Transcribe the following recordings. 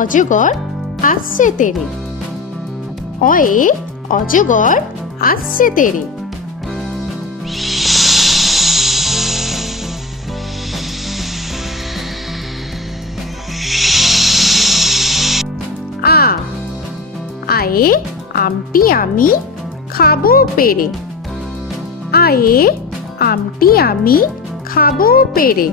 অজগর আসছে তেরে। অয়ে অজগর আসছে তেরে। আ আয়ে আমটি আমি খাবো পেরে। আয়ে আমটি আমি খাবো পেরে।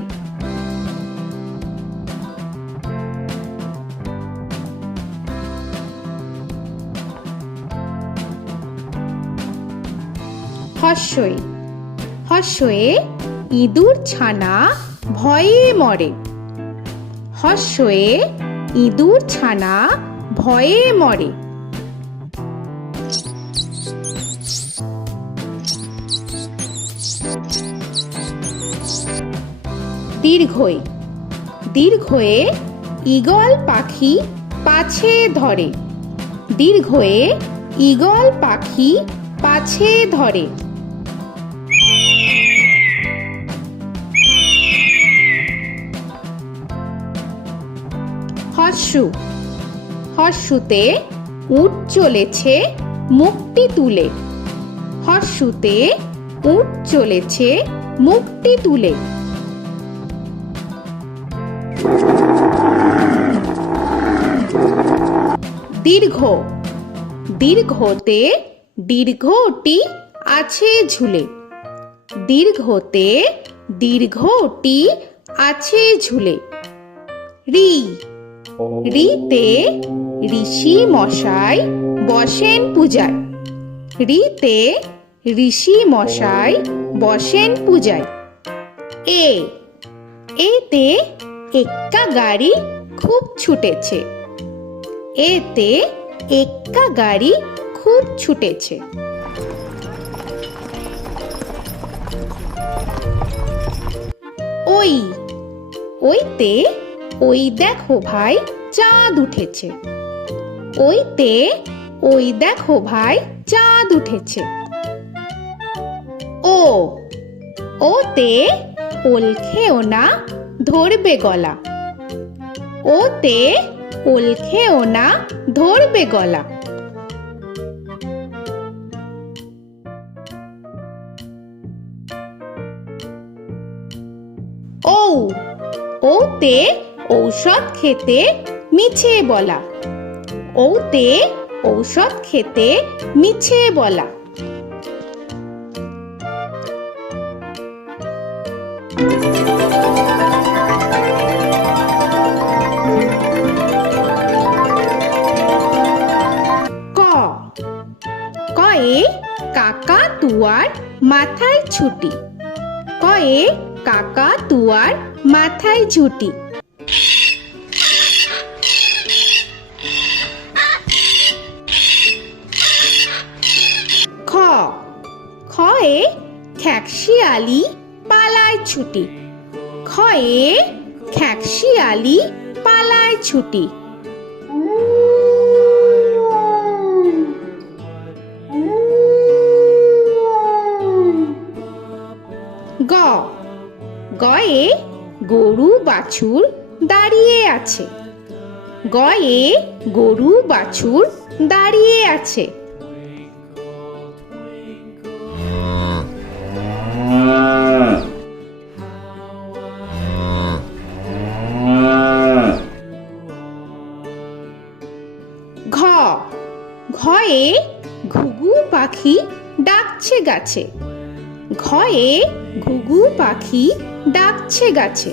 হর্ষই হর্ষয়ে ইঁদুর ছানা ভয়ে মরে। হর্ষয়ে ইঁদুর ছানা ভয়ে মরে। দীর্ঘই দীর্ঘয়ে ঈগল পাখি পাছে ধরে। দীর্ঘয়ে ঈগল পাখি পাছে ধরে। হর্ষু হর্ষুতে উট চলেছে মুখটি তুলে। হর্ষুতে উট চলেছে মুখটি তুলে। দীর্ঘ দীর্ঘতে দীর্ঘটি আছে ঝুলে। দীর্ঘতে দীর্ঘটি আছে ঝুলে। রি রিতে ঋষি মশাই বসেন পূজায়। রিতে ঋষি মশাই বসেন পূজায়। এ এতে এক্কা গাড়ি খুব ছুটেছে। এতে এক্কা গাড়ি খুব ছুটেছে। ওই ওইতে ওই দেখো ভাই চাঁদ উঠেছে। ওইতে ওই দেখো ভাই চাঁদ উঠেছে। ও ওতে ওল খেও না ধরবে গলা। ওতে ওল খেও না ধরবে গলা। ঔ ওতে ঔষধ খেতে মিছে বলা। ওতে ঔষধ খেতে মিছে বলা। ক কয়ে কাকা তুয়ার মাথায় ছুটি। কয়ে কাকা তুয়ার মাথায় ঝুটি। খ খয়ে খ্যাকশিয়ালি পালায় ছুটি। খয়ে খ্যাকশিয়ালি পালায় ছুটি। গ গয়ে গরু বাছুর দাঁড়িয়ে আছে। গয়ে গরু বাছুর দাঁড়িয়ে আছে। ঘ ঘয়ে ঘুঘু পাখি ডাকছে গাছে। ঘয়ে ঘুঘু পাখি ডাকছে গাছে।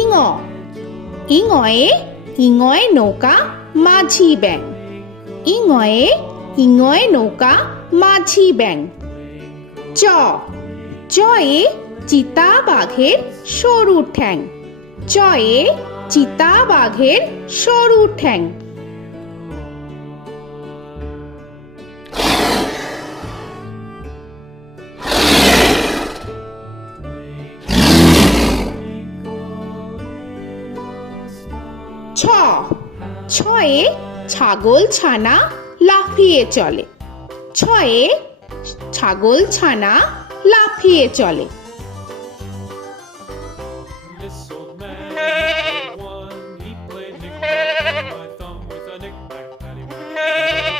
ইঙ ইঙয়ে ইঙয়ে নৌকা মাঝি ব্যাং। ইঙয়ে ইঙয়ে নৌকা মাঝি ব্যাং। চ চয়ে চিতা বাঘের সরু ঠ্যাং। চয়ে চিতা বাঘের সরু ঠ্যাং। ছ ছয়ে ছাগল ছানা লাফিয়ে চলে। ছয়ে ছাগল ছানা লাফিয়ে চলে। This old man had one. He played knick-knack, my thumb with a knick-knack, paddywhack,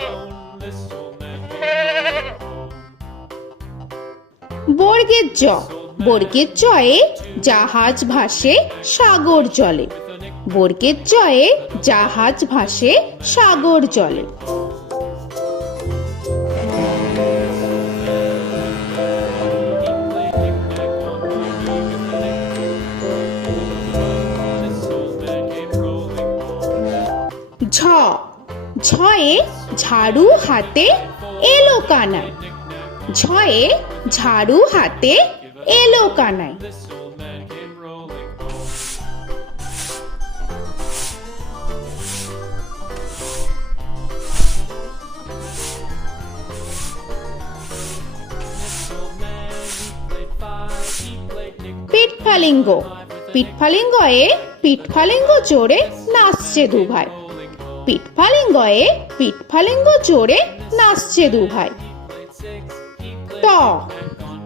this old man came home. বর্গের জ, বর্গের জয়ে জাহাজ ভাসে সাগর জলে। বর্গের জয়ে জাহাজ ভাসে সাগর জলে। ঝ, ঝয়ে ঝাড়ু হাতে এলো কানাই। ঝয়ে ঝাড়ু হাতে এলো Kanai. This old man came rolling home. This old man, he played five. He played knick-knack. পিঠফালিঙ্গ, পিঠফালিঙ্গয়ে পিঠফালিঙ্গ জোরে নাচছে দুভাই। পিঠফালিঙ্গয়ে পিঠফালিঙ্গ জোরে নাচছে দুভাই। ট,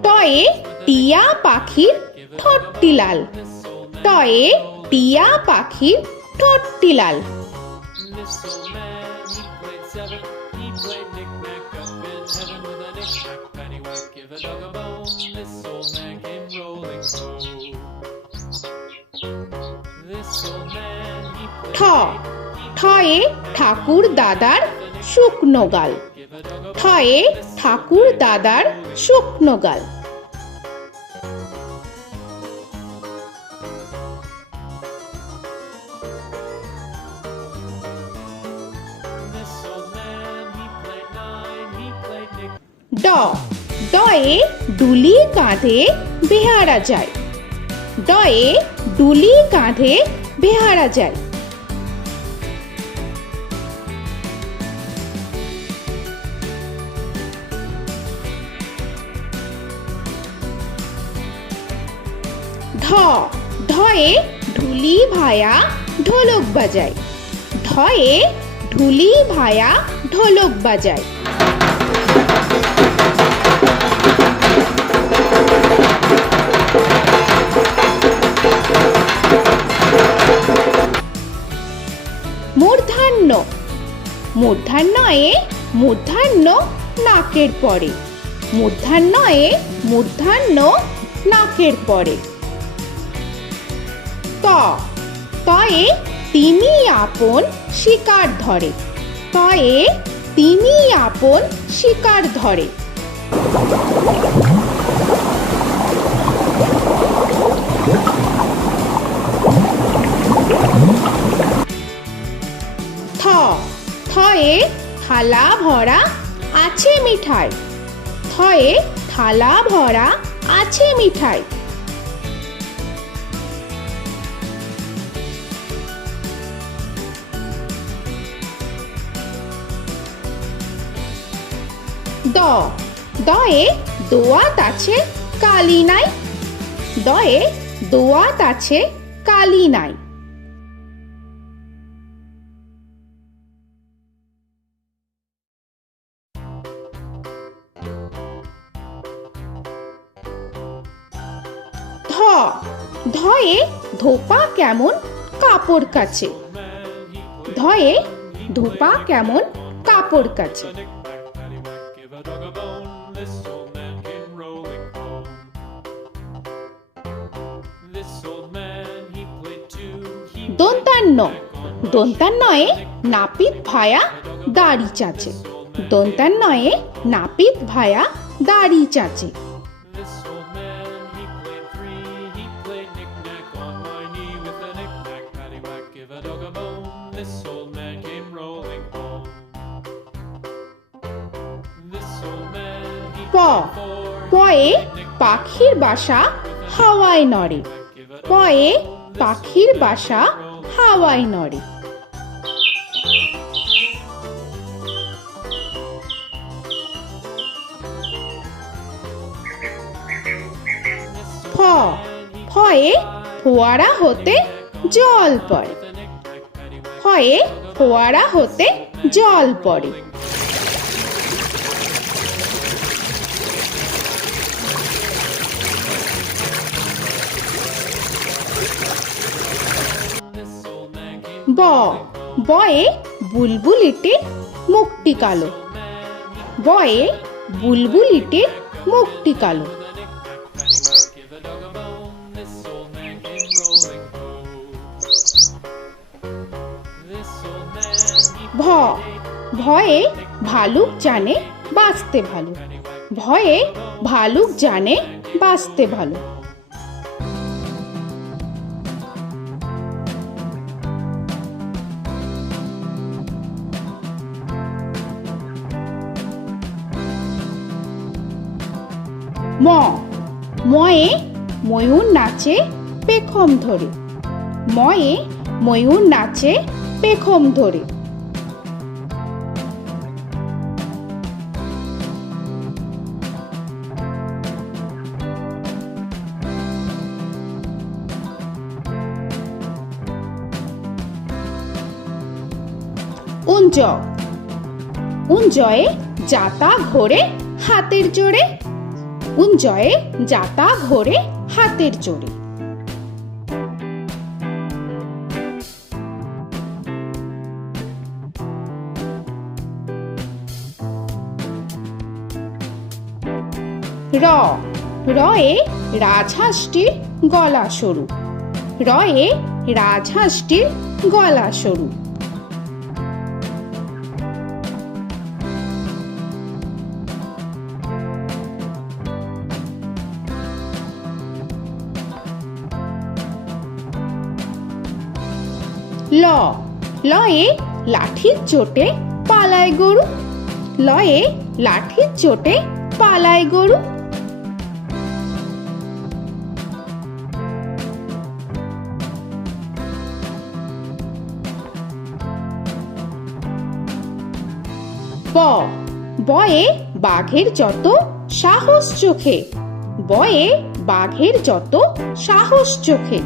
টয়ে টিয়া পাখির ঠোঁটটি লাল। টয়ে টিয়া পাখির ঠোঁটটি লাল। This old man, he played seven. He played knick-knack up in heaven with a knick-knack, paddywhack, give a dog a bone. This old man came rolling home. This old man, he ঠ, played ঠয়ে ঠাকুর দাদার শুকনো গাল। give a dog a ঠয়ে ঠাকুর দাদার শুকনো গাল। This old man, he played nine. He played knick. ড, ডয়ে ডুলি কাঁধে বেহারা যায়। ডয়ে ডুলি কাঁধে বেহারা যায়। ঢ, ঢয়ে ঢুলি ভায়া ঢোলক বাজায়। ঢয়ে ঢুলি ভায়া ঢোলক বাজায়। মূর্ধন্য, মূর্ধন্যয়ে মূর্ধন্য নাকের পরে। মূর্ধন্যয়ে মূর্ধন্য নাকের পরে। ত, তয়ে তিনি আপন শিকার ধরে। তয়ে তিনি আপন শিকার ধরে। থ, থয়ে থালা ভরা আছে মিঠাই। থয়ে থালা ভরা আছে মিঠাই। দ, দয়ে দোয়াত আছে কালি নাই। দয়ে দোয়াত আছে কালি নাই। ধ, ধয়ে ধোপা কেমন কাপড় কাচে। ধয়ে ধোপা কেমন কাপড় কাচে। Knick-knack, paddywhack, give a dog a bone. This old man came rolling home. This old man, he played two. He দন্তান্ন, দন্তান্নয়ে নাপিত ভায়া দাড়ি চাচে। দন্তান্নয়ে নাপিত ভায়া দাড়ি চাচে। This old man, he played three. He played knick-knack on my knee with a knick-knack, paddywhack, give a dog a bone. This old man came rolling home. This old man, he প, played four. পয়ে পাখির বাসা হাওয়ায় নড়ে। পয়ে পাখির বাসা হাওয়ায় নড়ে। ফ, ফয়ে ফোয়ারা হতে জল পড়ে। ফয়ে ফোয়ারা হতে জল পড়ে। ব বয়ে বুলবুলিটির মুখটি কালো। বয়ে বুলবুলিটির মুখটি কালো। Give a dog a bone, this old man came rolling home. This old man, he ভ ভয়ে ভালুক জানে বাঁচতে ভালো। ভয়ে ভালুক জানে বাঁচতে ভালো। ম ময়ে ময়ূর নাচে পেখম ধরে। ময়ে ময়ূর নাচে পেখম ধরে। উঞ্জ উঞ্জয়ে যাতা ঘোরে হাতের জোরে। উঞ্জয়ে যাতা ঘোরে হাতের জোরে। র রয়ে রাজহাঁসটির গলা সরু। রয়ে রাজহাঁসটির গলা সরু। ল লয়ে লাঠির চোটে পালায় গরু। লয়ে লাঠির চোটে পালায় গরু। ব বয়ে বাঘের যত সাহস চোখে। বয়ে বাঘের যত সাহস চোখে।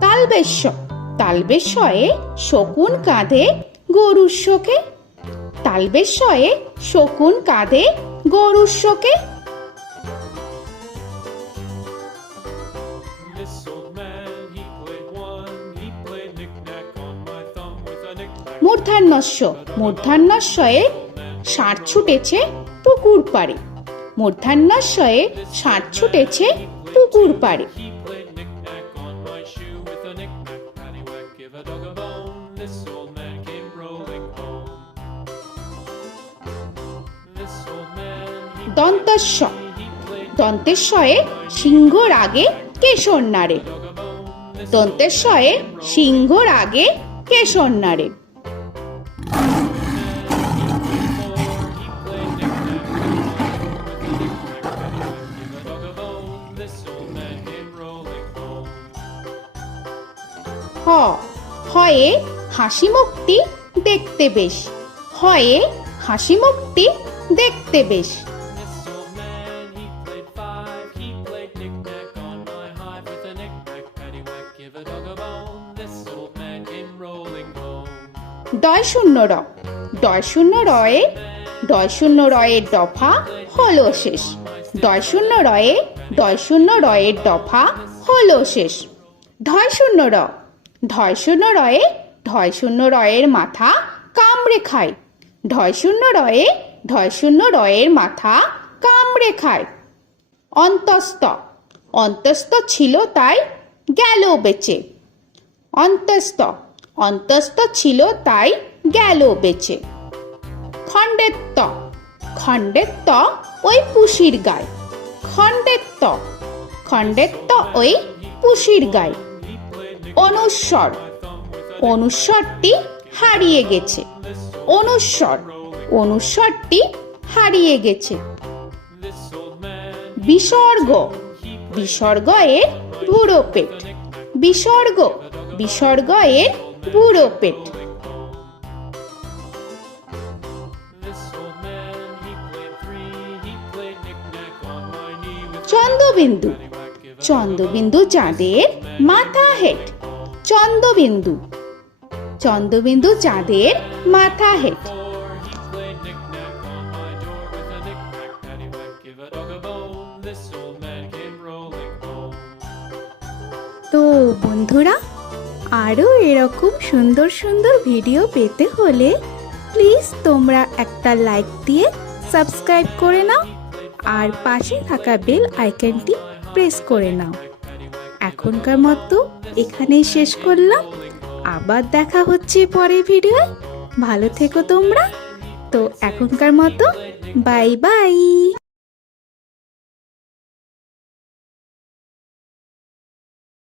তালবেশ্য তালবেশ্যয়ে শকুন কাঁধে গরুর শোকে। তালবেশ্যয়ে শকুন কাঁধে গরুর শোকে। This old man, he played one, he played knick-knack on my thumb with a knick-knack. মূর্ধন্যস্য মূর্ধন্যস্যয়ে ষাঁড় ছুটেছে পুকুর পাড়ে। মূর্ধন্যস্যয়ে ষাঁড় ছুটেছে পুকুর পাড়ে। He played knick-knack on my shoe with a knick-knack, paddywhack, give a dog a bone. This old man came rolling home. This old man, he দন্তস্য played দন্তেশ্বয়ে সিংহর আগে কেশর নাড়ে। dog a bone. This দন্তেশ্বয়ে সিংহর আগে কেশর নাড়ে। he played knick-knack with a knick-knack, paddywhack, give a dog a bone. This old man came rolling home. হ হয়ে হাসি মুখটি দেখতে বেশ। হয়ে হাসি মুখটি দেখতে বেশ। This old man, he played five, he played knick-knack on my hive with a knick-knack, paddywhack, give a dog a bone. This old man came rolling home. ডয় শূন্য র ডয় শূন্য রয়ে ডয় শূন্য রয়ের দফা হলো শেষ। ডয় শূন্য রয়ে ডয় শূন্য রয়ের দফা হলো শেষ। ঢয় শূন্য র ঢয় শূন্য রয়ে ঢয় শূন্য রয়ের মাথা কামড়ে খায়। ঢয় শূন্য রয়ে ঢয় শূন্য রয়ের মাথা কামড়ে খায়। অন্তস্থ অন্তস্থ ছিল তাই গেল বেঁচে। অন্তস্থ অন্তস্থ ছিল তাই গেল বেঁচে। খণ্ডেত্ব খণ্ডেত্ব ওই পুষির গায়। খণ্ডেত্ব খণ্ডেত্ব ওই পুষির গায়। অনুস্বর অনুস্বরটি হারিয়ে গেছে। অনুস্বর অনুস্বরটি হারিয়ে গেছে। This old man, বিসর্গ বিসর্গ এর বুড়ো পেট। বিসর্গ বিসর্গ এর বুড়ো পেট। this old man, he played three, he played knick-knack on my knee with Chandrabindu paddywhack, give a Chandrabindu চাঁদের মাথা হেট। চন্দ্রবিন্দু চন্দ্রবিন্দু চাঁদের মাথা head. Four, he played knick-knack on my door with a knick-knack, paddywhack, give a dog a bone. This old man came rolling home. তো বন্ধুরা, আরও এরকম সুন্দর সুন্দর ভিডিও পেতে হলে প্লিজ তোমরা একটা লাইক দিয়ে সাবস্ক্রাইব করে নাও আর পাশে থাকা বেল আইকনটি প্রেস করে নাও। এখনকার মতো এখানেই শেষ করলাম, আবার দেখা হচ্ছে পরের ভিডিও। ভালো থেকো তোমরা। তো এখনকার মতো বাই বাই।